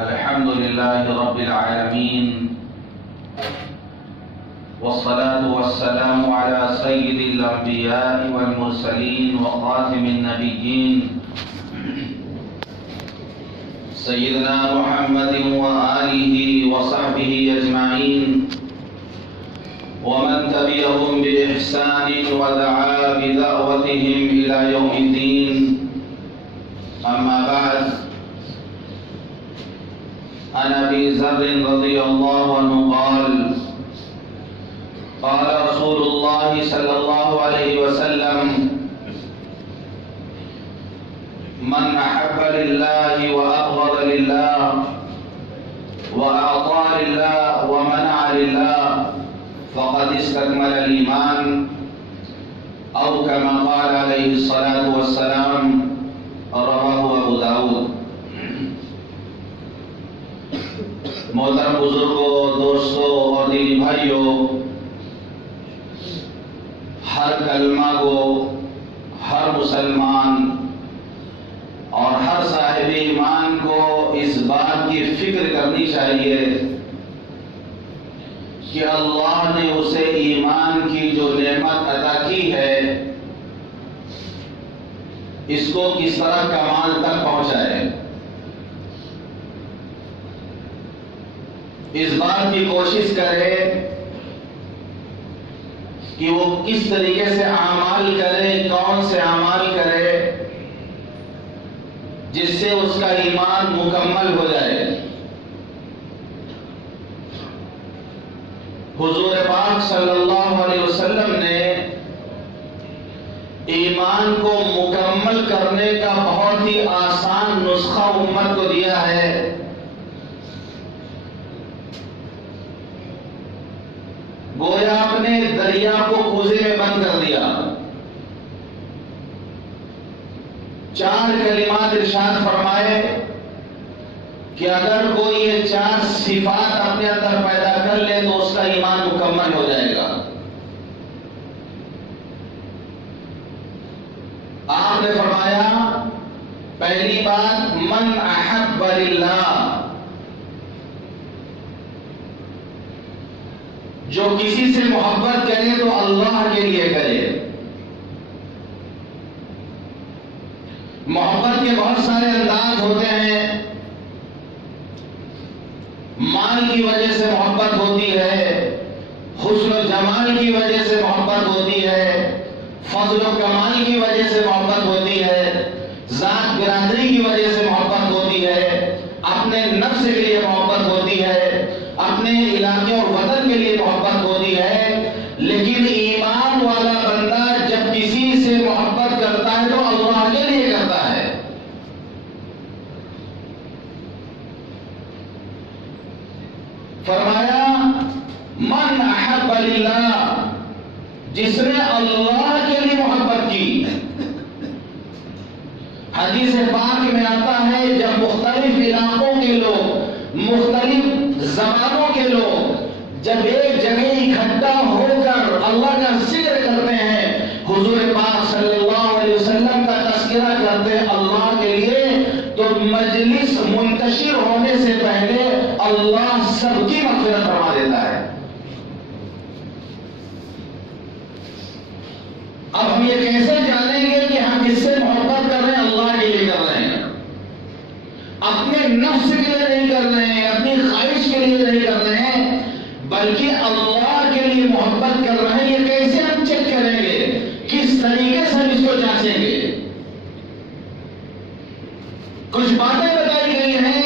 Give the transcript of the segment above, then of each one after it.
الحمد لله رب العالمين والصلاة والسلام على سيد الأنبياء والمرسلين وخاتم النبيين سيدنا محمد وآله وصحبه أجمعين ومن تبعهم بإحسان ودعا بدعوتهم إلى يوم الدين. أما بعد، عن أبي ذر رضي الله عنه قال قال رسول الله صلى الله عليه وسلم: من أحب لله وأبغض لله وأعطى لله ومنع لله فقد استكمل الإيمان، أو كما قال عليه الصلاة والسلام. رواه ابو داود. محترم بزرگوں، دوستوں اور دینی بھائیوں، ہر کلمہ کو ہر مسلمان اور ہر صاحب ایمان کو اس بات کی فکر کرنی چاہیے کہ اللہ نے اسے ایمان کی جو نعمت عطا کی ہے اس کو کس طرح کمال تک پہنچائے، اس بات کی کوشش کرے کہ وہ کس طریقے سے اعمال کرے، کون سے اعمال کرے جس سے اس کا ایمان مکمل ہو جائے۔ حضور پاک صلی اللہ علیہ وسلم نے ایمان کو مکمل کرنے کا بہت ہی آسان نسخہ امت کو دیا ہے۔ گویا اپنے دریا کو کوزے میں بند کر دیا۔ 4 کلمات ارشاد فرمائے کہ اگر کوئی یہ 4 صفات اپنے اندر پیدا کر لے تو اس کا ایمان مکمل ہو جائے گا۔ آپ نے فرمایا، پہلی بات، من احب للہ، جو کسی سے محبت کرے تو اللہ کے لیے کرے۔ محبت کے بہت سارے انداز ہوتے ہیں۔ مال کی وجہ سے محبت ہوتی ہے، حسن و جمال کی وجہ سے محبت ہوتی ہے، فضل و کمال کی وجہ سے محبت ہوتی ہے، ذات برادری کی وجہ سے محبت ہوتی ہے، اپنے نفس کے لیے محبت ہوتی ہے، اپنے علاقے اور وطن کے لیے محبت ہوتی ہے۔ لیکن ایمان والا بندہ جب کسی سے محبت کرتا ہے تو اللہ کے لیے کرتا ہے۔ فرمایا، من احب للہ، جس نے اللہ کے لیے محبت کی۔ حدیث پاک میں آتا ہے، جب مختلف علاقوں کے لوگ، مختلف زبانوں کے لوگ جب ایک جگہ اکٹھا ہو کر اللہ کا ذکر کرتے ہیں، حضور پاک صلی اللہ علیہ وسلم کا تذکرہ کرتے ہیں اللہ کے لیے، تو مجلس منتشر ہونے سے پہلے اللہ سب کی مغفرت فرما دیتا ہے۔ اب ہم یہ کیسے جانیں گے کہ ہم کس سے محبت کر رہے ہیں؟ اللہ کے لیے کر رہے ہیں، اپنے نفس کے لیے نہیں کر رہے ہیں، اپنی خواہش کے لیے نہیں کر رہے ہیں، بلکہ اللہ کے لیے محبت کر رہے ہیں۔ یہ کیسے ہم چیک کریں گے؟ کس طریقے سے ہم اس کو جانچیں گے؟ کچھ باتیں بتائی گئی ہیں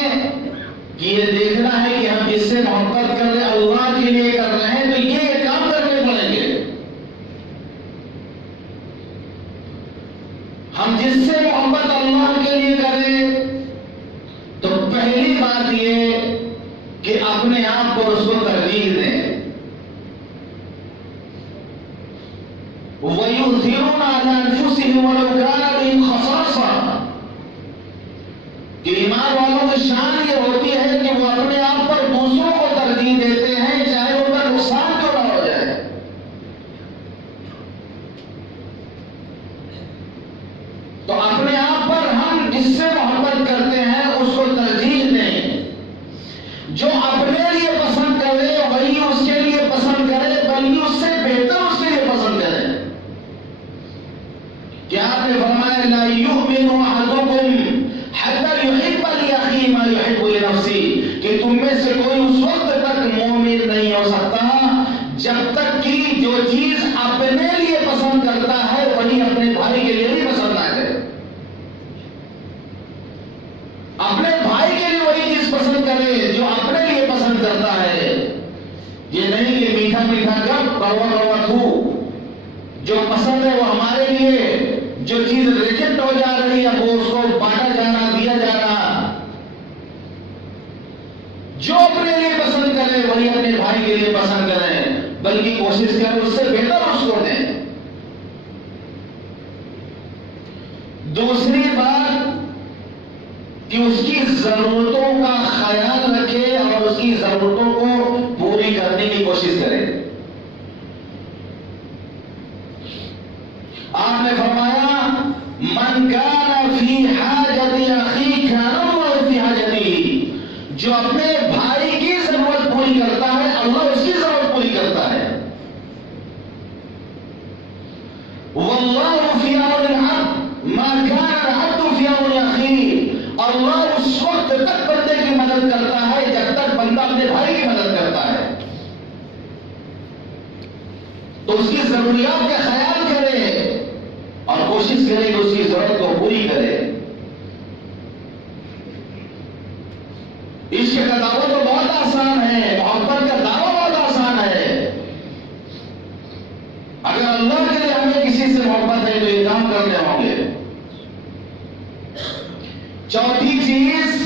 کہ یہ دیکھنا ہے کہ ہم جس سے محبت کر رہے ہیں اللہ کے لیے کر رہے ہیں، تو یہ کام کرنے پڑیں گے۔ ہم جس سے محبت اللہ کے لیے کریں تو پہلی بات یہ کہ اپنے آپ کو اس کو ترجیح دیں۔ وَيُؤْثِرُونَ عَلَى أَنفُسِهِمْ وَلَوْ كَانَ بِهِمْ خَصَاصَةٌ، کہ ایمان والوں کی شان یہ ہوتی ہے کہ وہ اپنے آپ پر دوسروں کو ترجیح دیتے ہیں، چاہے ان کا نقصان کیوں نہ ہو جائے۔ تو اپنے آپ جس سے محبت کرتے ہیں اس کو ترجیح دیں، جو اپنے لیے پسند کرے وہی اس کے لیے پسند کرے، بلکہ اس سے بہتر اس کے لیے پسند کرے۔ کہ آپ نے فرمایا لا یؤمن احدکم حتی یحب لأخیہ ما یحب لنفسہ، کہ تم میں سے کوئی اس وقت تک مومن نہیں ہو سکتا جب تک کہ جو چیز اپنے لیے پسند کرتا ہے وہی اپنے بھائی کے لیے بھی پسند نہ کرے، اپنے بھائی کے لیے وہی چیز پسند کرے جو اپنے لیے پسند کرتا ہے۔ یہ نہیں کہ میٹھا میٹھا کر کڑوا کڑوا تھو، جو پسند ہے وہ ہمارے لیے، جو چیز ریجیکٹ ہو جا رہی ہے وہ اس کو بانٹا جانا، دیا جانا۔ جو اپنے لیے پسند کرے وہی اپنے بھائی کے لیے پسند کرے، بلکہ کوشش کریں اس سے بہتر اس کو دیں۔ دوسری بات کہ اس کی ضرورتوں کا خیال رکھے اور اس کی ضرورتوں کو پوری کرنے کی کوشش کرے۔ آپ نے فرمایا من کان فی حاجت اخیہ کان اللہ فی حاجتہ، جو اپنے بھائی کی ضرورت پوری کرتا ہے اللہ اس کی ضرورت پوری کرتا ہے۔ واللہ فی عون العبد ما کان العبد فی عون اخیہ، اللہ اس وقت تک بندے کی مدد کرتا ہے جب تک بندہ اپنے بھائی کی مدد کرتا ہے۔ تو اس کی ضروریات کا خیال کرے اور کوشش کرے کہ اس کی ضرورت کو پوری کرے۔ عشق کا دعویٰ تو بہت آسان ہے، محبت کا دعویٰ بہت آسان ہے۔ اگر اللہ کے لیے ہمیں کسی سے محبت ہے تو یہ کام کرنے ہوں گے۔ چوتھی چیز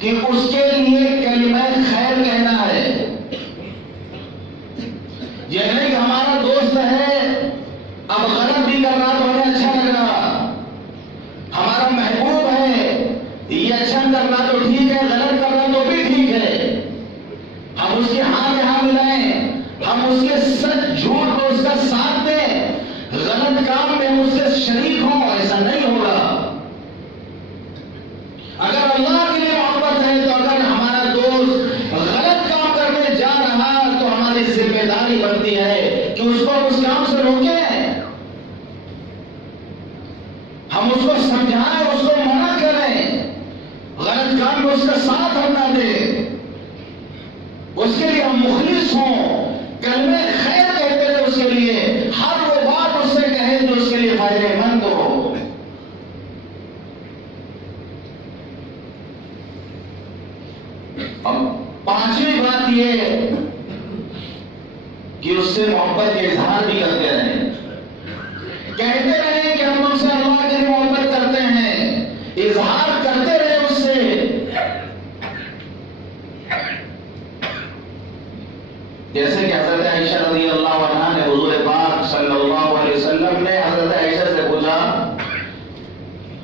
کہ اس کے لیے کلمہ خیر کہنا ہے۔ یہ نہیں کہ ہمارا دوست ہے اب غلط بھی کر رہا تو ہمیں اچھا لگ رہا، ہمارا محبوب ہے یہ اچھا کر رہا تو ٹھیک ہے، غلط کر رہا تو بھی ٹھیک ہے، ہم اس کے ہاں میں ہاں ملائیں، ہم اس کے سچ جھوٹ کو اس کا ساتھ دیں، غلط کام میں ہم اس کے شریک ہوں، ایسا نہیں ہوگا۔ اگر اللہ کے لیے محبت ہے تو اگر ہمارا دوست غلط کام کرنے جا رہا تو ہماری ذمہ داری بنتی ہے کہ اس کو اس کام سے روکیں، ہم اس کو سمجھائیں، اس کو منع کریں، غلط کام میں اس کا ساتھ ہم نہ دیں، اس کے لیے ہم مخلص ہوں، کلمہ خیر کہتے رہے اس کے لیے، ہر وہ بات اس سے کہیں جو اس کے لیے فائدہ مند ہو۔ اب پانچویں بات یہ کہ اس سے محبت کا اظہار بھی کرتے رہیں، کہتے رہیں کہ ہم ان سے اللہ کے لیے محبت کرتے ہیں، اظہار کرتے رہیں اس سے۔ جیسے کہ حضرت عائشہ رضی اللہ عنہا نے حضور پاک صلی اللہ علیہ وسلم نے حضرت عائشہ سے پوچھا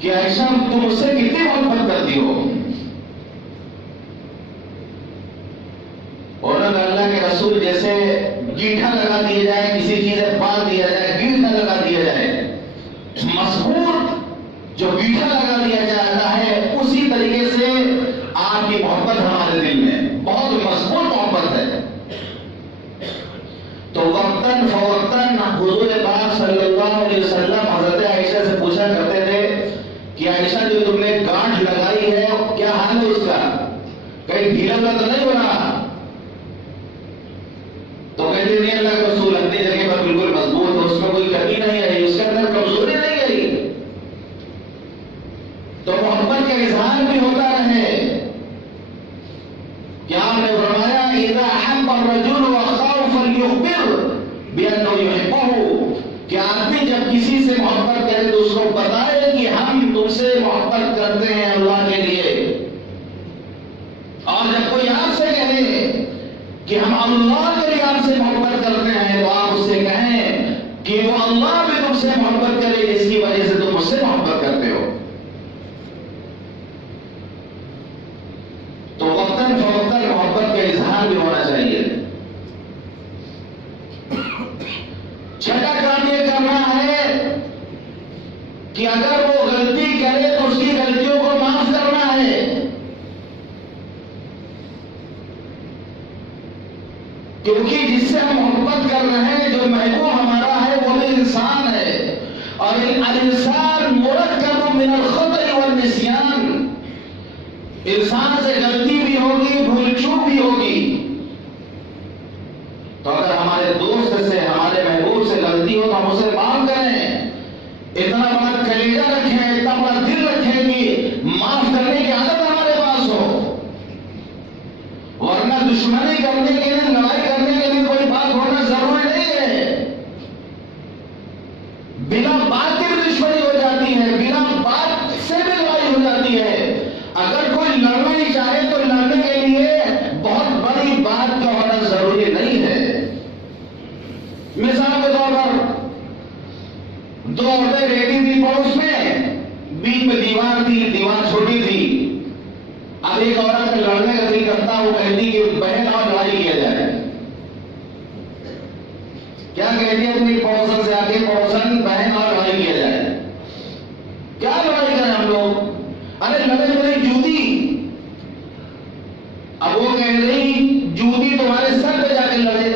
کہ عائشہ تم اس سے کتنی محبت کرتی ہو؟ اور اللہ کے رسول جیسے گیٹھا لگا دیا جائے، کسی چیز سے باندھ دیا جائے، گیٹھا لگا دیا جائے، مضبوط جو گیٹھا لگا دیا جاتا ہے اسی طریقے سے آپ کی محبت ہمارے دل میں بہت مضبوط محبت ہے۔ تو وقتاً فوقتاً حضور پاک صلی اللہ علیہ وسلم حضرت عائشہ سے پوچھا کرتے تھے کہ عائشہ جو تم نے گانٹھ لگائی ہے کیا حال ہے اس کا، کہیں ڈھیلا تو نہیں ہو رہا؟ تو کہتے نہیں اللہ کے رسول اپنی جگہ پر بالکل مضبوط ہے، اس میں کوئی کمی نہیں آئی، اس کے اندر کمزوری نہیں آئی۔ تو محبت کا اظہار بھی ہوتا رہے کہ آپ نے فرمایا اذا احب الرجل اخاه فليخبر بانه يحبه، کہ آدمی جب کسی سے محبت کرے تو اس کو بتائے کہ ہم تم سے محبت کرتے ہیں اللہ کے لیے، اور جب کوئی آپ سے کہے کہ ہم اللہ کے لیے آپ سے محبت کرتے ہیں تو آپ اس سے کہیں کہ وہ اللہ بھی تم سے محبت کرے جس کی وجہ سے تم مجھ سے محبت کرتے ہو۔ تو وقتاً فوقتاً محبت کا اظہار بھی ہونا چاہیے۔ چھٹا کام یہ کرنا ہے کہ اگر وہ غلطی کرے تو اس کی غلطیوں کو معاف کرنا ہے. کیونکہ جس سے ہم محبت کر رہے ہیں، جو محبوب ہمارا ہے، وہ بھی انسان ہے. اور الانسان مرکب من الخطأ والنسیان، انسان سے غلطی بھی ہوگی، بھول چوک بھی ہوگی. تو اگر ہمارے دوست سے، ہمارے محبوب سے غلطی ہو تو ہم اسے معاف کریں. اتنا بڑا کلیجہ رکھیں، اتنا بڑا دل رکھیں کہ معاف کرنے کی عادت ہمارے پاس ہو. ورنہ دشمنی کرنے کے لیے، لڑائی کرنے کے لیے کوئی بات ہونا ضروری نہیں ہے. بنا بات کے بھی دشمنی ہو جاتی ہے، بنا بات سے بھی لڑائی ہو جاتی ہے. اگر کوئی لڑنا ہی چاہے تو لڑنے کے لیے بہت بڑی بات کا ہونا ضروری نہیں ہے. مثال کے طور پر دو عورتیں رہتی تھی پڑوس میں، بیچ میں دیوار تھی، دیوار چھوٹی تھی. اب ایک عورت لڑنے کا دل کرتا، وہ کہتی کہ بہن اور لڑائی کیا جائے. کیا کہتی ہے اپنی پڑوسن سے آ کے، پڑوسن بہن اور لڑائی کیا جائے. کیا لڑائی کریں ہم لوگ؟ ارے لڑے میری جوتی. اب وہ کہہ رہی جوتی تمہارے سر پہ جا کے لڑے.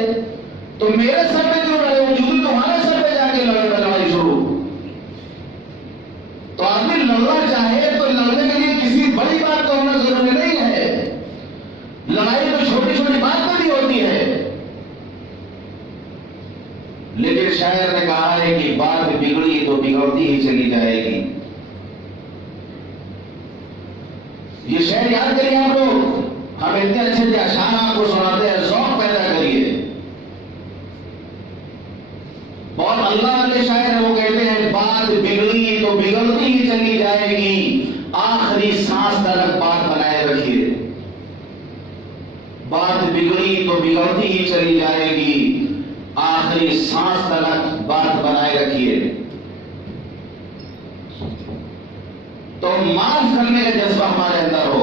تو میرے سر پہ کیوں لڑے؟ وہ جوتی تمہارے سر پہ جا کے لڑے، لڑائی شروع. تو آدمی لڑنا چاہے تو لڑنے کے لیے کسی بڑی بات کا ہونا ضروری نہیں ہے. لڑائی تو چھوٹی چھوٹی بات میں بھی ہوتی ہے. لیکن شاعر نے کہا ہے کہ بات بگڑی تو بگڑتی ہی چلی جائے گی. یہ شعر یاد کریے آپ لوگ. ہم اتنے اچھے اچھے اشعار آپ کو سناتے ہیں، ذوق پیدا کریے. بہت اللہ والے شاعر ہیں، وہ کہتے ہیں بات بگڑی تو بگڑتی ہی چلی جائے گی، آخری سانس تک بات بنائے رکھیے. بات بگڑی تو بگڑتی ہی چلی جائے گی، آخری سانس تک بات بنائے رکھیے. تو معاف کرنے کا جذبہ ہمارے اندر ہو.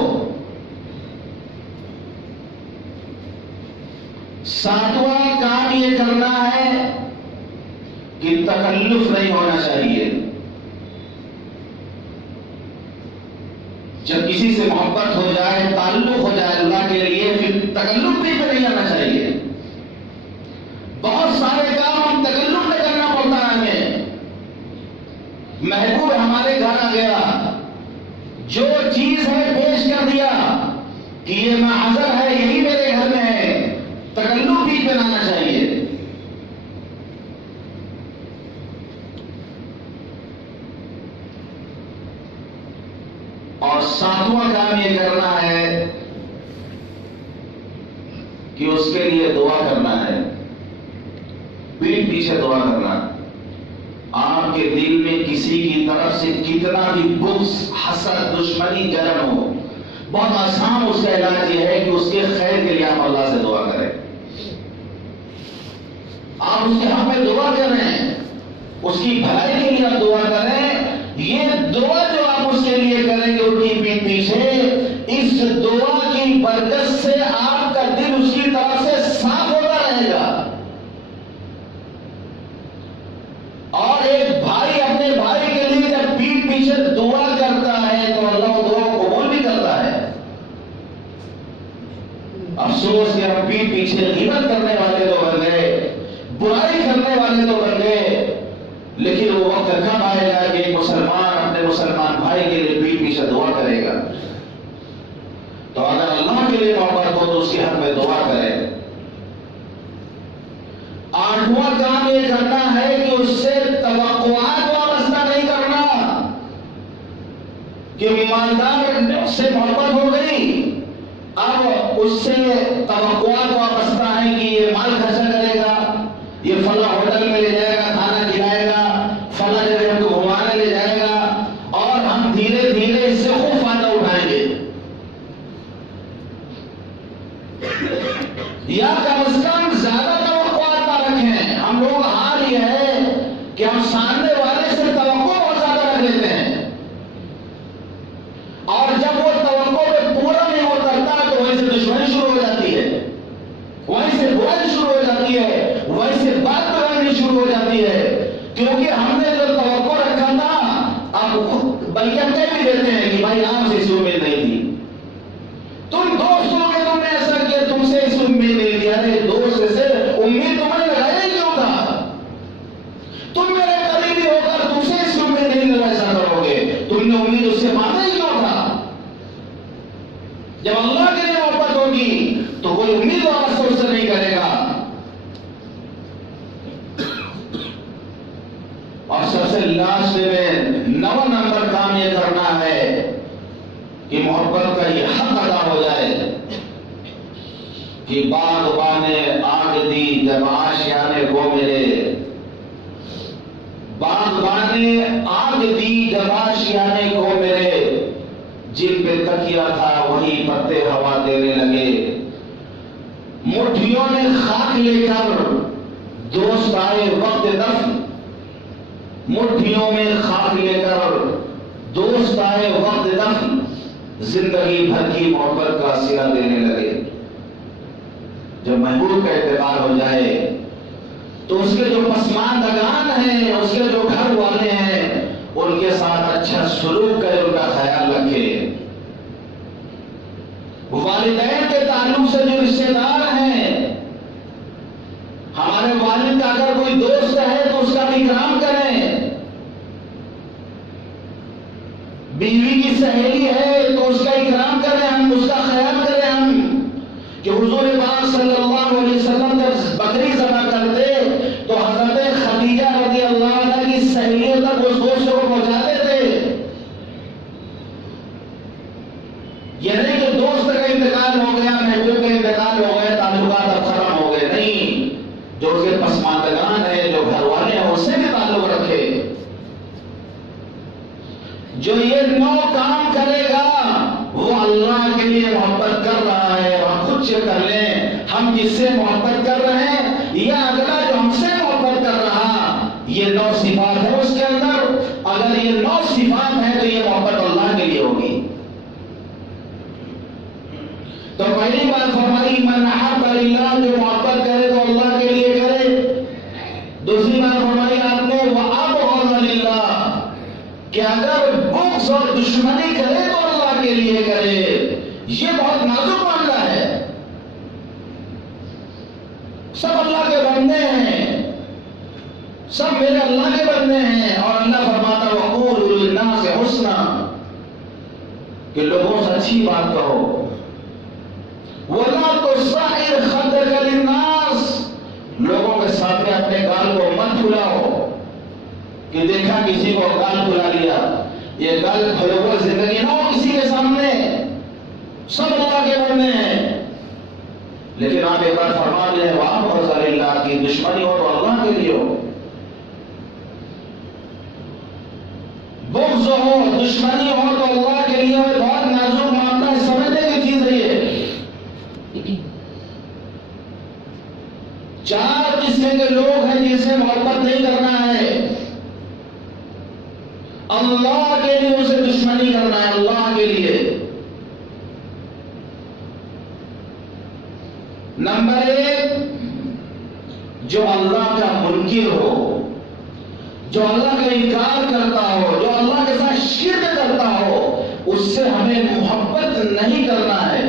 ساتواں کام یہ کرنا ہے کہ تکلف نہیں ہونا چاہیے. جب کسی سے محبت ہو جائے، تعلق ہو جائے اللہ کے لیے، پھر تکلف بھی پہ نہیں آنا چاہیے. بہت سارے کام ہم تکلف میں کرنا پڑتا ہے ہمیں. محبوب ہمارے گھر آ گیا، جو چیز ہے پیش کر دیا کہ یہ معذر ہے، یہی میرے گھر میں ہے. تکلف بھی بنانا چاہیے. اور ساتواں کام یہ کرنا ہے کہ اس کے لیے دعا کرنا ہے. پیٹھ پیچھے دعا کرنا. آپ کے دل میں کسی کی طرف سے کتنا بھی بغض، حسد، دشمنی، جلن ہو، بہت آسان اس کا علاج یہ ہے کہ اس کے خیر کے لیے آپ اللہ سے دعا کریں. آپ اس کے حق میں دعا کریں، اس کی بھلائی کے لیے آپ دعا کریں. یہ دعا جو آپ اس کے لیے کریں گے ان کی پیٹھ پیچھے، اس دعا کی برکت سے آپ کا دل اس کی طرف سے صاف ہوتا رہے گا. اور ایک بھائی اپنے بھائی کے لیے جب پیٹھ پیچھے دعا کرتا ہے تو اللہ دعا کو قبول بھی کرتا ہے. افسوس کہ ہم پیٹھ پیچھے غیبت کرنے والے تو بن گئے، برائی کرنے والے تو بن گئے. لیکن وہ وقت کب آئے گا کہ ایک مسلمان اپنے مسلمان بھائی کے لیے پیٹھ پیچھے دعا کرے گا؟ تو اگر اللہ کے لیے محبت ہو تو اس کے حق میں دعا کرے. آٹھواں کام یہ کرنا ہے کہ اس سے توقعات وابستہ نہیں کرنا کہ مالدار سے محبت ہو گئی، اب اس سے توقعات وابستہ ہیں کہ یہ مال خرچہ کرے گا، یہ فلاں ہوٹل میں لے جائے گا، کھانا کھلائے گا، فلاں جگہ ہم کو گھمانے لے جائے گا، اور ہم دھیرے دھیرے اس سے خوب فائدہ اٹھائیں گے. یا کم از کم زیادہ توقعات نہ رکھیں. ہم لوگ حال یہ ہے کہ ہم سامنے والے سے توقع بہت زیادہ رکھ لیتے ہیں، اور جب وہ توقع پہ پورا نہیں اترتا تو وہیں سے دشمنی شروع ہو جاتی ہے، وہیں سے برائی شروع ہو جاتی ہے، وہیں سے بات بنانی شروع ہو جاتی ہے. کیونکہ ہم نے جو توقع رکھا تھا بلکہ ہم کہہ بھی دیتے ہیں کہ بھائی آپ سے اس امید نہیں تھی، تم دوست ہو کے تم نے ایسا کیا، تم سے اس امید نہیں تھی. ارے دوست سے امید تم نے لگایا ہی کیوں تھا؟ تم میرے قریبی ہو کر تم سے اس امید نہیں لگا ایسا کرو گے، تم نے امید اس سے مانا ہی کیوں تھا؟ جب اللہ کے لیے محبت ہوگی تو کوئی امید وابستہ اس سے نہیں کرے گا. اور سب سے لاسٹ میں 9 نمبر کام یہ کرنا ہے کہ محبت کا یہ حق ادا ہو جائے کہ باغبان آگ دی جب آشیانے کو میرے، باغبان آگ دی جب آشیانے کو میرے، جن پہ تکیا تھا وہی پتے ہوا دینے لگے. مٹھیوں میں خاک لے کر دوست آئے وقت دفن، مٹھیوں میں خاک لے کر دوست آئے وقت دفن، زندگی بھر کی محبت کا صلہ دینے لگے. جب محبوب کا اعتبار ہو جائے تو اس کے جو پسماندگان ہیں، اس کے جو گھر والے ہیں، ان کے ساتھ اچھا سلوک کرے، ان کا خیال رکھے. والدین کے تعلق سے جو رشتے دار ہیں، ہمارے والد کا اگر کوئی دوست ہے تو اس کا بھی اکرام کریں. بیوی کی سہیلی ہے تو اس کا اکرام کریں، ہم اس کا خیال کریں. ہم کہ حضور پاک صلی اللہ علیہ وسلم جب بکری ذبح کرتے تو حضرت خدیجہ رضی اللہ عنہ کی سہیلیوں تک اس گوشت کو پہنچاتے تھے. یہ نہیں کہ دوست کا انتقال ہو گیا، محبوب کا انتقال ہو گیا، تعلقات اب ختم ہو گئے. نہیں، جو اس کے پسماندگان ہیں، جو گھر والے ہیں، اس سے بھی تعلق رکھے. جو یہ 9 کام کرے گا وہ اللہ کے لیے محبت کر رہا ہے. اور خود چیک کر لیں ہم جس سے محبت کر رہے ہیں یا اگلا جو ہم سے محبت کر رہا، یہ 9 صفات ہے اس کے اندر. اگر یہ 9 صفات ہیں تو یہ محبت اللہ کے لیے ہوگی. تو پہلی بات فرمائی من احب للہ، جو محبت کرے تو اللہ کے لیے کرے. دوسری بات فرمائی آپ نے وابغض للہ، کہ اگر بغض اور دشمنی کرے تو اللہ کے لیے کرے. یہ بہت نازک معاملہ ہے. سب اللہ کے بندے ہیں، سب میرے اللہ کے بندے ہیں، اور اللہ فرماتا وقولوا للناس حسنا، کہ لوگوں سے اچھی بات کہو. وَلَا تُصَعِّرْ خَدَّكَ لِلنَّاسِ، لوگوں کے سامنے اپنے گال کو مت پھلاؤ کہ دیکھا کسی کو گال پھلا لیا. یہ گال پھلے ہوئے زندگی نہ ہو کسی کے سامنے. سب اللہ کے بندے ہیں، لیکن آپ ایک بار فرما دیں وابغض للہ، کی دشمنی ہو تو اللہ کے لیے ہو. بغض ہو، دشمنی ہو تو اللہ کے لیے ہو. بہت نازک معاملہ ہے، سمجھنے کی چیز ہے. یہ 4 قسم کے لوگ ہیں جن سے محبت نہیں کرنا ہے. اللہ کے لیے اسے دشمنی کرنا ہے، اللہ کے لیے. نمبر 1، جو اللہ کا منکر ہو، جو اللہ کا انکار کرتا ہو، جو اللہ کے ساتھ شرک کرتا ہو، اس سے ہمیں محبت نہیں کرنا ہے.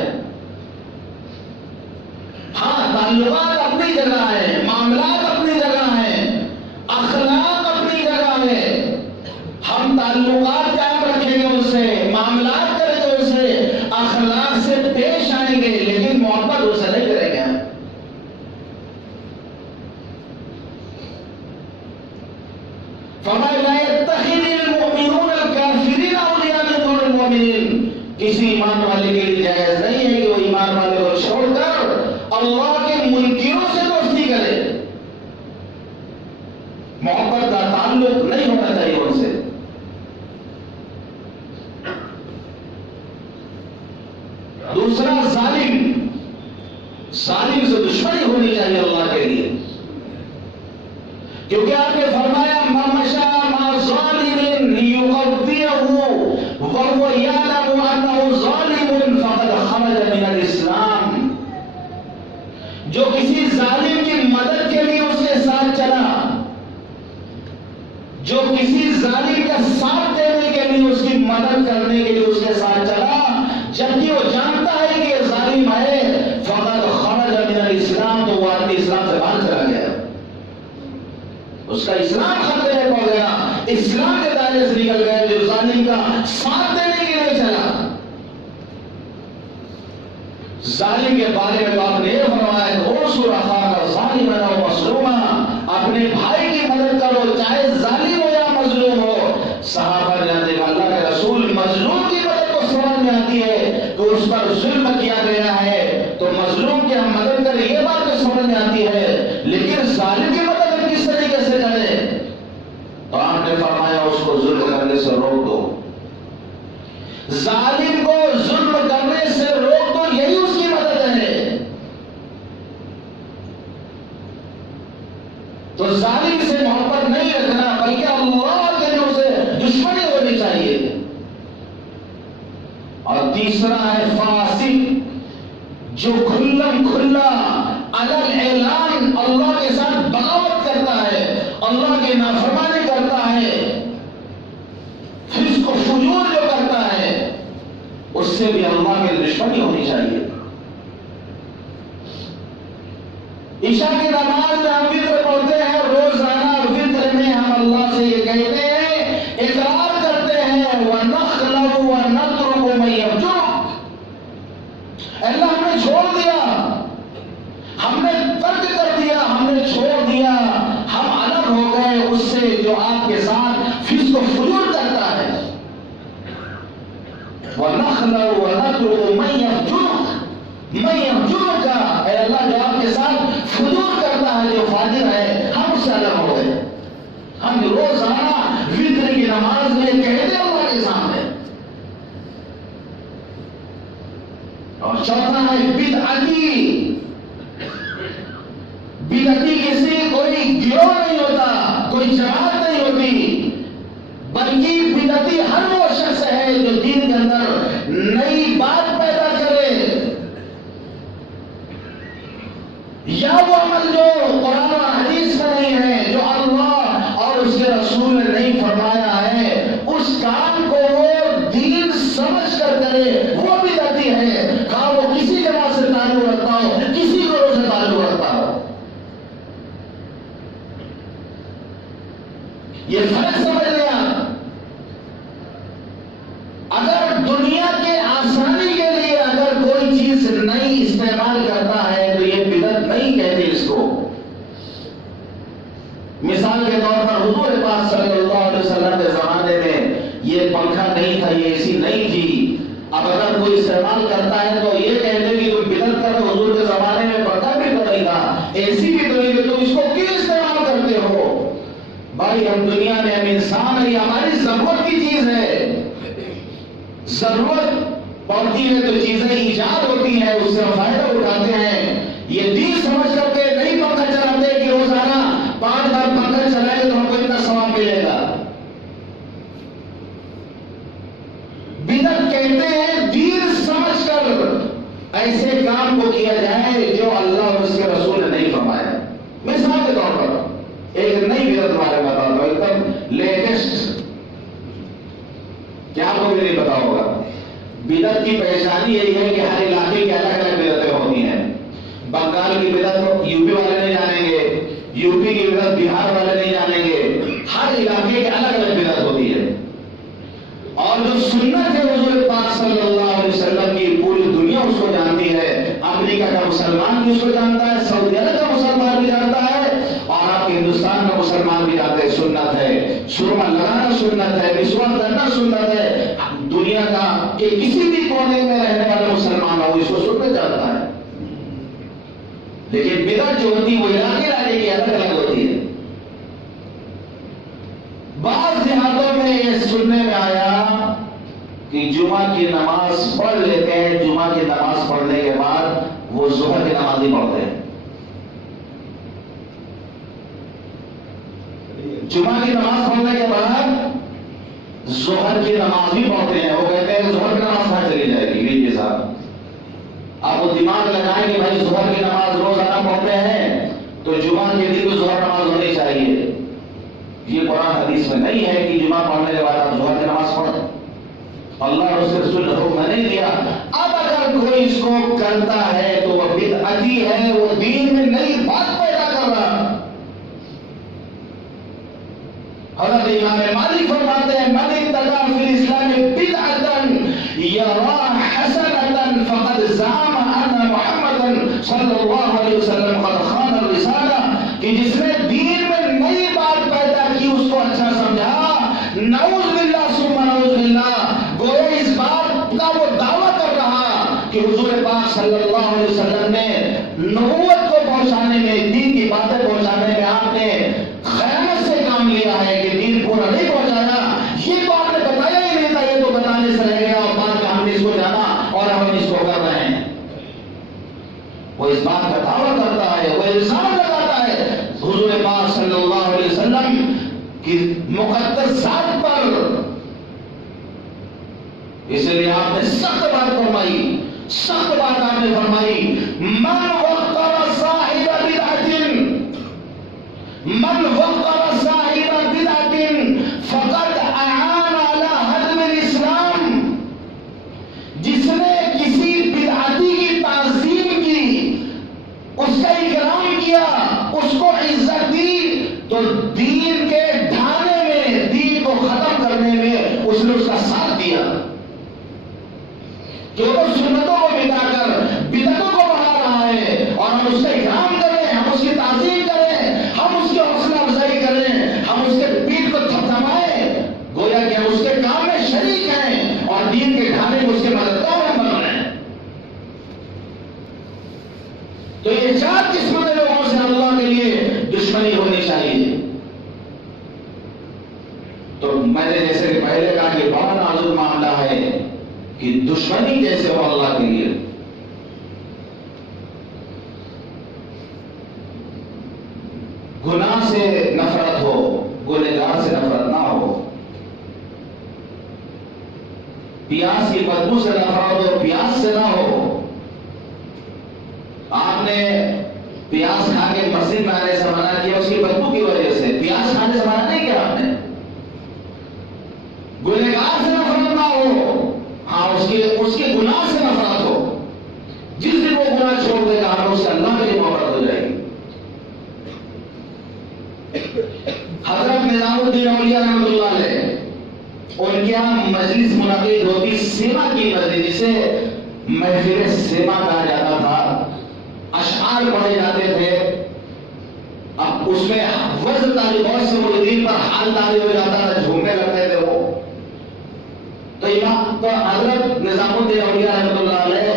ہاں، تعلقات اپنی جگہ ہے، معاملات اپنی جگہ ہیں، اخلاق اپنی جگہ ہے. ہم تعلقات قائم رکھیں گے ان سے، معاملات کریں گے ان سے، اخلاق سے پیش آئیں گے، لیکن محبت ان سے نہیں کریں گے. فرمایا لا يتخذ المؤمنون الكافرين اولیاء من دون المؤمنین، کسی ایمان والے کے لیے جائز نہیں ہے کہ وہ ایمان والے کو چھوڑ کر اللہ کے منکروں سے دوستی کرے. محبت کا تعلق نہیں ہونا چاہیے ان سے. دوسرا ظالم، ظالم سے دشمنی ہونی چاہیے اللہ کے لیے، کیونکہ آپ نے فرمایا من مشى مع ظالم ليغضيه وهو يعلم انه ظالم فقد خرج من الاسلام. جو کسی ظالم کی مدد کے لیے اس کے ساتھ چلا، جو کسی ظالم کا ساتھ دینے کے لیے اس کی مدد کرنے کے لیے اس کے ساتھ چلا جبکہ وہ جانتا ہے کہ یہ ظالم ہے فقط خرج من الاسلام تو وہ آدمی اسلام سے باہر چلا گیا اس کا اسلام خطرے میں پڑ گیا اسلام کے دائرے سے نکل گیا جو ظالم کا ساتھ دینے کے لیے چلا ظالم کے بارے میں آپ نے یہ فرمایا کہ انصر اخاک ظالما او مظلوما اپنے بھائی کی مدد کرو چاہے ظالم ہو یا مظلوم ہو صحابہ جانتے ہیں اللہ کے رسول مظلوم کی مدد کو سمجھ میں آتی ہے کہ اس پر ظلم کیا گیا ہے تو مظلوم کی ہم مدد کریں یہ بات تو سمجھ میں آتی ہے لیکن ظالم کی مدد ہم کس طریقے سے کریں تو آپ نے فرمایا اس کو ظلم کرنے سے روک دو ظالم کو ظلم کرنے سے روک دو یہی اس کی مدد ہے تو ظالم سے محبت نہیں رکھنا بلکہ اللہ کے لیے اسے دشمنی ہونی چاہیے اور تیسرا ہے فاسق جو کھلم کھلا علل اعلان اللہ کے ساتھ بغاوت کرتا ہے اللہ کی نافرمانی کرتا ہے فسق و فجور جو کرتا ہے اس سے بھی اللہ کی دشمنی ہونی چاہیے عشاء کی نماز میں ہم وطر پڑھتے ہیں روزانہ وطر میں ہم اللہ سے یہ کہتے ہیں اقرار کرتے ہیں وَنَخْلَوْ وَنَتْرُكُ مَن يَرْجُوكَ اللہ ہم نے چھوڑ دیا ہم نے ترک کر دیا ہم نے چھوڑ دیا ہم الگ ہو گئے اس سے جو آپ کے ساتھ فسق و فجور کرتا ہے وَنَخْلَوْ وَنَتْرُكُ مَن يَرْجُوكَ میں یرجوک کا اے اللہ جو آپ کے ساتھ فجور کرتا ہے جو فاجر ہے ہم اس سے الگ ہو گئے ہم روزانہ وطر کی نماز میں کہتے اللہ کے سامنے اور چوتھا ہے بدعتی بدعتی کسی کوئی گروہ نہیں ہوتا کوئی جماعت نہیں ہوتی بلکہ بدعتی ہر وہ شخص ہے جو دین کے اندر نئی بات پیدا کرے یا وہ عمل جو قرآن و حدیث میں نہیں ہے جو اللہ اور اس کے رسول نے نہیں فرمایا ہے اس کام کو وہ دین سمجھ کر کرے وہ بدعتی ہے کہا وہ کسی جماعت سے تعلق رکھتا ہو کسی گروہ سے تعلق رکھتا ہو یہ فرق سمجھ لیا اگر دنیا کے آسانی کے لیے اگر کوئی چیز نئی استعمال کرتا ہے تو یہ بدعت نہیں کہتے اس کو مثال کے طور پر حضور پاک صلی اللہ علیہ وسلم کے زمانے میں یہ پنکھا نہیں تھا یہ اے سی نہیں تھی اب اگر کوئی استعمال کرتا ہے تو یہ کہتے کہ تم بدعت کر رہے حضور کے زمانے میں پنکھا بھی تو نہیں تھا اے سی بھی تو نہیں تھی تم اس کو کیوں استعمال کرتے ہو بھائی ہم دنیا میں ہم انسان ہیں یہ ہماری ضرورت کی چیز ہے ضرورت پڑتی ہے تو چیزیں ایجاد ہوتی ہیں اس سے ہم فائدہ اٹھاتے ہیں یہ دین سمجھ کر کے نہیں پنکھا چلاتے کہ روزانہ 5 بار پنکھا چلائے تو ہم کو اتنا ثواب ملے گا بدعت کہتے ہیں دین سمجھ کر ایسے کام کو کیا جائے جو اللہ اور اس کے رسول نے نہیں فرمایا مثال کے طور پر ایک نئی بدعت بارے میں بتا دو ایک دم لیٹسٹ کیا آپ کو بھی نہیں پتا ہوگا بدعت کی پہچانی یہی ہے کہ ہر علاقے کی الگ الگ بدعتیں ہوتی ہیں بنگال کی بدعت یو پی والے نہیں جانیں گے یو پی کی بدعت بہار والے نہیں جانیں گے ہر علاقے کی الگ الگ بدعت ہوتی ہے اور جو سنت ہے حضور پاک صلی اللہ علیہ وسلم کی پوری دنیا اس کو جانتی ہے امریکہ کا مسلمان بھی اس کو جانتا ہے سعودی عرب کا مسلمان بھی جانتا ہے اور آپ ہندوستان کا مسلمان بھی جانتے ہیں سنت ہے سرما لگانا سنت ہے مسواک کرنا سنت ہے دنیا کا کہ کسی بھی کونے میں رہنے والا مسلمان ہو اس کو سنت جانتا ہے لیکن بدعت جو ہوتی ہے وہ علاقے کی الگ الگ ہوتی ہے بعض دیہاتوں میں یہ سننے میں آیا کہ جمعہ کی نماز پڑھ لیتے ہیں جمعہ کی نماز پڑھنے کے بعد وہ ظہر کی نماز ہی پڑھتے ہیں جمعہ کی نماز پڑھنے کے بعد ظہر کی نماز بھی پڑھتے ہیں وہ کہتے ہیں ظہر کی نماز کہاں چلی جائے گی یہ کے ساتھ آپ وہ دماغ لگائیں کہ بھائی ظہر کی نماز روزانہ پڑھتے ہیں تو جمعہ کے دن کو ظہر نماز ہونی چاہیے یہ قرآن حدیث میں نہیں ہے کہ جمعہ پڑھنے کے بعد آپ ظہر کی نماز پڑھیں. اللہ اور اس کے رسول نے حکم نہیں دیا. اب اگر کوئی اس کو کرتا ہے تو وہ بدعتی ہے، وہ دین میں نئی بات پیدا کر رہا. حضرت امام مالک فرماتے ہیں من ابتدع فی الاسلام بدعتا یراها حسنة فقد زعم ان محمدا صلی اللہ علیہ وسلم قد خان الرسالہ، کہ جس نے دین میں نئی بات پیدا کی اس کو اچھا سمجھا، نعوذ باللہ ثم نعوذ باللہ، گویا اس بات کا وہ دعویٰ کر رہا کہ حضور پاک صلی اللہ علیہ وسلم نے نبوت کو پہنچانے میں، دین کی باتیں پہنچانے میں آپ نے خیانت سے کام لیا ہے کہ دین پورا نہیں پہنچایا. یہ تو آپ نے بتایا ہی نہیں تھا، یہ تو بتانے سے رہ گیا اور بعد میں ہم نے اس کو جانا اور ہم اس کو کر رہے ہیں. وہ اس بات کا دعویٰ کرتا ہے، وہ الزام لگاتا ہے حضور پاک صلی اللہ علیہ وسلم کی مقدس ذات پر. اس لیے آپ نے سخت بات فرمائی، سخت بات آپ نے فرمائی. من وقر صاحب بدعت، من وقر صاحب بدعت فقد اعان على هدم الاسلام، جس نے کسی بدعتی کی تعظیم کی، اس کا اکرام کیا، اس کو عزت دی، تو دین کے ڈھانے میں، دین کو ختم کرنے میں اس نے اس کا ساتھ دیا. جو وہ سنتوں کو مٹا کر بدعتوں کو بڑھا رہا ہے، اور ہم اس کا اکرام کریں، ہم اس کی تعظیم کریں، ہم اس کی حوصلہ افزائی کریں، ہم اس کے پیٹھ کو تھپتھپائیں، گویا کہ ہم اس کے کام میں شریک ہیں اور دین کے ڈھانے میں اس کے مددگار بن رہے ہیں. تو یہ چار قسم کے لوگوں سے اللہ کے لیے دشمنی ہونی چاہیے. تو میں نے جیسے کہ پہلے کہا کہ بڑا نازک معاملہ ہے کہ دشمنی کیسے ہو اللہ کے لیے. گناہ سے نفرت ہو، گنہگار سے نفرت نہ ہو. پیاس کی بدبو سے نفرت ہو، پیاس سے نہ ہو. آپ نے پیاس کھا کے مسجد میں آنے سے منع کیا اس کی بدبو کی وجہ سے، پیاس کھانے سے منع نہیں کیا آپ نے. گنہگار سے نفرت نہ ہو، ہاں اس کے گناہ سے نفرت ہو. جس دن وہ گناہ چھوڑ دے گا ہمیں اس سے اللہ کے لیے محبت ہو جائے گی. حضرت نظام الدین اولیاء رحمۃ اللہ علیہ، ان کے یہاں مجلس منعقد ہوتی سیما کی مسجد، جسے محفل سیما کہا جاتا تھا. اشعار پڑھے جاتے تھے. اب اس میں وزن تاری بہت سے مریدین پر حال تاری ہو جاتا تھا، جھومنے لگتے تھے وہ. تو حضرت نظام الدین اولیاء رحمۃ اللہ علیہ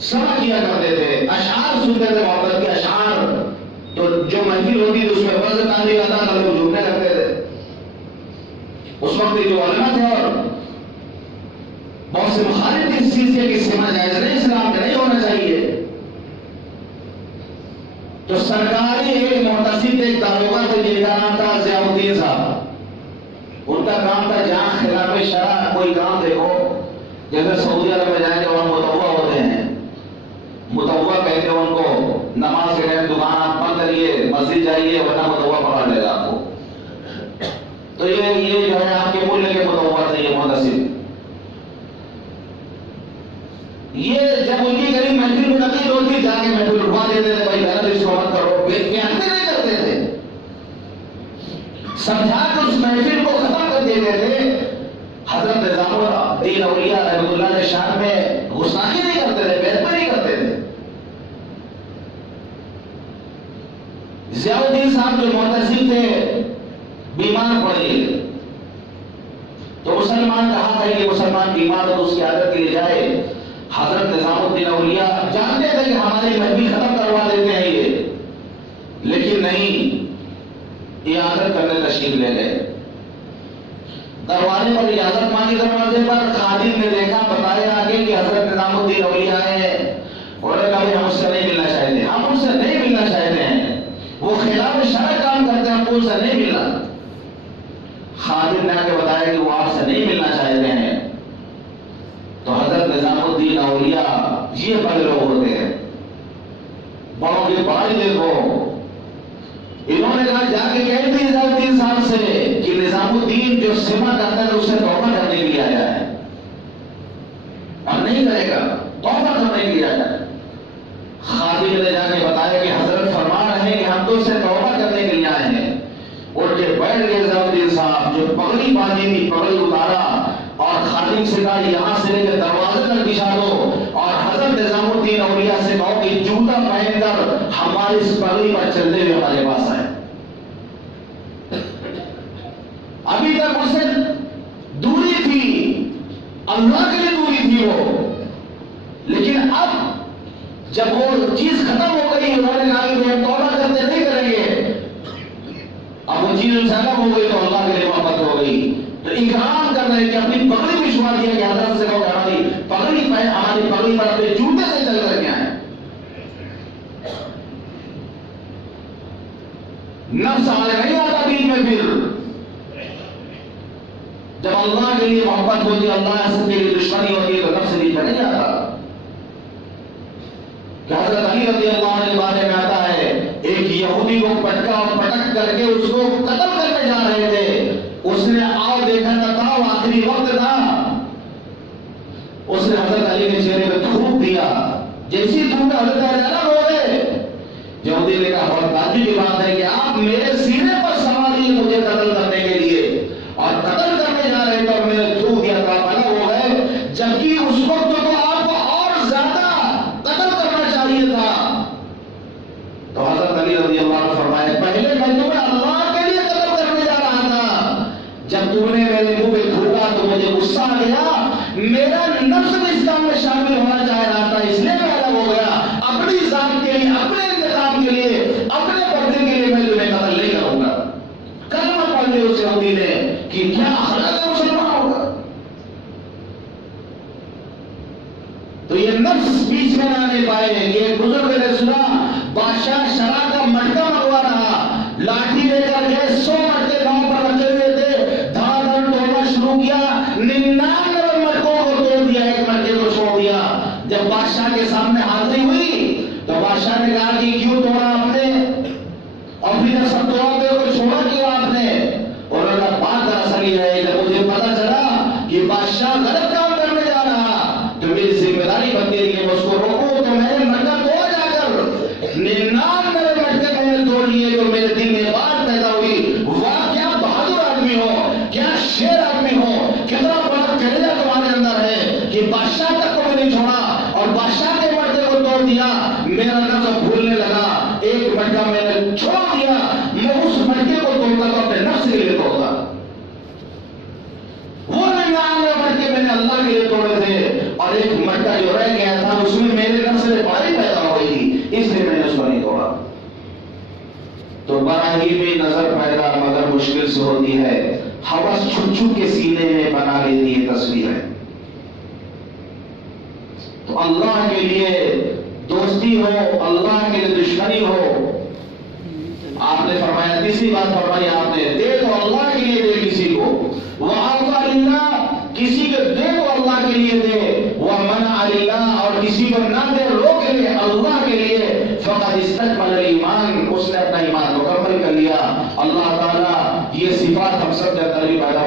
سما کیا کرتے تھے، اشعار سنتے تھے، محبت کے اشعار. تو جو محفل ہوتی تھی اس میں وزن تاری آتا تھا، لوگ جھومنے لگتے تھے. اس وقت جو علماء تھے اور بہت سے مخالف اس چیز کے کہ سما جائز نہیں، اسلام میں نہیں ہونا چاہیے. تو سرکاری ایک محتسب ایک داروغہ تھے جن کا نام تھا ضیاء الدین صاحب. ان کا کام تھا جہاں خلاف شرع کوئی کام دیکھو، جیسے سعودی عرب میں جائیں گے وہاں متوع ہوتے ہیں، متوع کہتے ہیں ان کو. نماز کے ٹائم دکان آپ بند کریے، مسجد جائیے ورنہ متوع پکڑ لے گا آپ کو. تو یہ جو ہے آپ کے ملک کے متوع تھے، یہ محتسب. یہ جب ان کی کہیں محفل منعقد ہوتی جا کے محفل اٹھوا دیتے تھے، بھائی غلط اس کو مت کرو، بیانتے نہیں کرتے تھے، سمجھا کے اس محفل کو ختم کر دیتے تھے. حضرت نظام الدین اولیاء رحمۃ اللہ علیہ شان میں گستاخی نہیں کرتے تھے، بیعت نہیں کرتے تھے. ضیاء الدین صاحب جو محتسب تھے بیمار پڑ گئے، تو مسلمان کہا تھا کہ مسلمان بیمار ہو تو اس کی عادت کے لیے جائے. حضرت نظام الدین اولیاء جانتے تھے کہ ہماری محفل ختم کروا دیتے ہیں یہ، لیکن نہیں، اجازت کرنے تشریف لے گئے. دروازے پر اجازت مانگی، دروازے پر خادم نے دیکھا، بتایا آگے کہ حضرت نظام الدین اولیاء ہے. انہوں نے کہا ہم اس سے نہیں ملنا چاہتے، ہم ان سے نہیں ملنا چاہتے ہیں، وہ خلاف شرع کام کرتے ہیں، ہم ان سے نہیں ملنا. خادم نے آ کے بتایا کہ وہ آپ سے نہیں ملنا چاہتے ہیں. تو حضرت نظام الدین اولیاء یہ بڑے لوگ ہوتے ہیں، بڑوں کی بڑائی دیکھو. انہوں انہوں نے کہا جا کے کہہ دی نظام الدین صاحب سے کہ نظام الدین جو سما کرتا ہے اسے توبہ کرنے کے لیے آیا ہے اور نہیں کرے گا، توبہ کرنے کے لیے آیا ہے۔ خادم نے جا کے بتایا کہ حضرت فرما رہے ہیں کہ ہم تو اسے توبہ کرنے کے لیے آئے ہیں۔ اٹھ کے بیٹھ گئے نظام الدین صاحب، جو پگڑی باندھی تھی پگڑی اتارا اور خادم سے کہا یہاں سے لے کے دروازے تک بچھا دو، اور حضرت نظام الدین اولیاء سے کہو کہ جوتا پہن کر ہماری اس پگڑی پر چلتے ہوئے ہمارے پاس آئے۔ ابھی تک اس سے دوری تھی، اللہ کے لیے دوری تھی وہ، لیکن اب جب وہ چیز ختم ہو گئی انہوں نے کہا کہ ہم توبہ کرتے نہیں کریں گے، اب وہ چیز ختم ہو گئی تو اللہ کے لیے محبت ہو گئی، تو اکرام کر رہے کہ اپنی پگڑی بچھوا دیا کہ حضرت سے کہو ہماری پگڑی پہ ہماری پگڑی پر اپنے جوتے سے چل کر کے آئے۔ نفس آنے نہیں آتا بیچ میں، پھر جب اللہ کے لیے محبت ہوتی ہے، اللہ سے کے لیے دشمنی ہوتی ہے تو نفس بیچ میں نہیں آتا۔ کہ حضرت علی رضی اللہ عنہ کے بارے میں آتا ہے ایک یہودی کو پٹکا اور پٹک کر کے اس کو قتل کرنے جا رہے تھے، اس نے آؤ دیکھا تھا آخری وقت تھا، اس نے حضرت علی کے چہرے پہ تھوک دیا، جیسی تھوکا حضرت علی الگ ہو گئے۔ یہودی نے کہا بہت تعجب کی بات ہے کہ آپ میرے سینے پر سوار ہوئے مجھے قتل کرنے کے لیے اور قتل کرنے جا رہے تھے اور میں نے تھوک دیا تھا، الگ ہو گئے، جبکہ اس وقت تو آپ کو اور زیادہ قتل کرنا چاہیے تھا۔ تو حضرت علی رضی اللہ عنہ فرمائے پہلے میں تمہیں اللہ کے لیے قتل کرنے جا رہا تھا، جب تم نے میرے منہ پہ تھوکا تو مجھے غصہ آ گیا، میرا نفس بھی اس کام میں شامل ہونا چاہ رہا تھا، اس لیے میں الگ ہو گیا، اپنی ذات کے لیے، اپنے انتقام کے لیے، اپنے پردے کے لیے میں تمہیں قتل نہیں کروں گا۔ کلمہ پڑھ لیا اس یہودی نے کہ کیا حالت ہے مسلمان ہوگا۔ تو یہ نفس بیچ میں نہ آنے پائے کہ ایک بزرگ نے سنا بادشاہ شراب کا مٹکا منگوا رہا، لاٹھی لے کر گئے، 100 مٹکے گاؤں پر رکھے ہوئے تھے، دھڑ دھڑ توڑنا شروع کیا، 99 مٹکوں کو توڑ دیا، ایک مٹکے کو چھوڑ دیا۔ جب بادشاہ کے سامنے حاضری ہوئی تو بادشاہ نے کہا کہ کیوں توڑا آپ نے، اور پھر سب توڑا پہ کو چھوڑا کیوں آپ نے؟ اور اللہ بات دراصل یہ ہے جب مجھے پتا چلا کہ بادشاہ غلط کام کرنے جا رہا تو میری ذمہ داری بنتی ہے کہ میں اس کو روکوں، تو میں نے مٹکا توڑ جا کر 99 مٹکے میں نے توڑ لیے، تو میرے دل میں بات پیدا ہوئی، واہ کیا بہادر آدمی ہو، کیا شیر آدمی ہو، کتنا بڑا کلیجہ تمہارے اندر ہے کہ بادشاہ تک کو میں نہیں چھوڑا اور بادشاہ کے مٹکے کو توڑ دیا۔ میرا نفس بھولنے لگا، ایک مٹکا میں نے چھوڑ دیا، میں اس مٹکے کو توڑتا تو اپنے نفس کے لیے توڑتا، وہ 99 مٹکے میں نے اللہ کے لیے توڑے تھے اور ایک مٹکا جو رہ گیا تھا اس میں میرے نفس سے بڑی پیدا ہو گئی تھی، اس لیے میں نے اس کو نہیں توڑا۔ تو براہی بھی نظر پیدا مگر مشکل سے ہوتی ہے، ہوس چھپ چھپ کے سینے میں بنا لیتی ہے تصویریں۔ تو اللہ کے لیے دوستی ہو، اللہ کے لیے دشمنی ہو، آپ نے فرمایا تیسری بات فرمائی آپ نے، دے تو اللہ کے لیے دے کسی کو، وَأَعْطَى لِلَّهِ کسی کو دے تو اللہ کے لیے دے، وَمَنَعَ لِلَّهِ اور کسی کو نہ دے روک لے اللہ کے لیے، فَقَدْ اسْتَكْمَلَ الْإِيمَانَ اس نے اپنا ایمان مکمل کر لیا۔ اللہ تعالیٰ یہ صفات ہم سب کے اندر بھی پیدا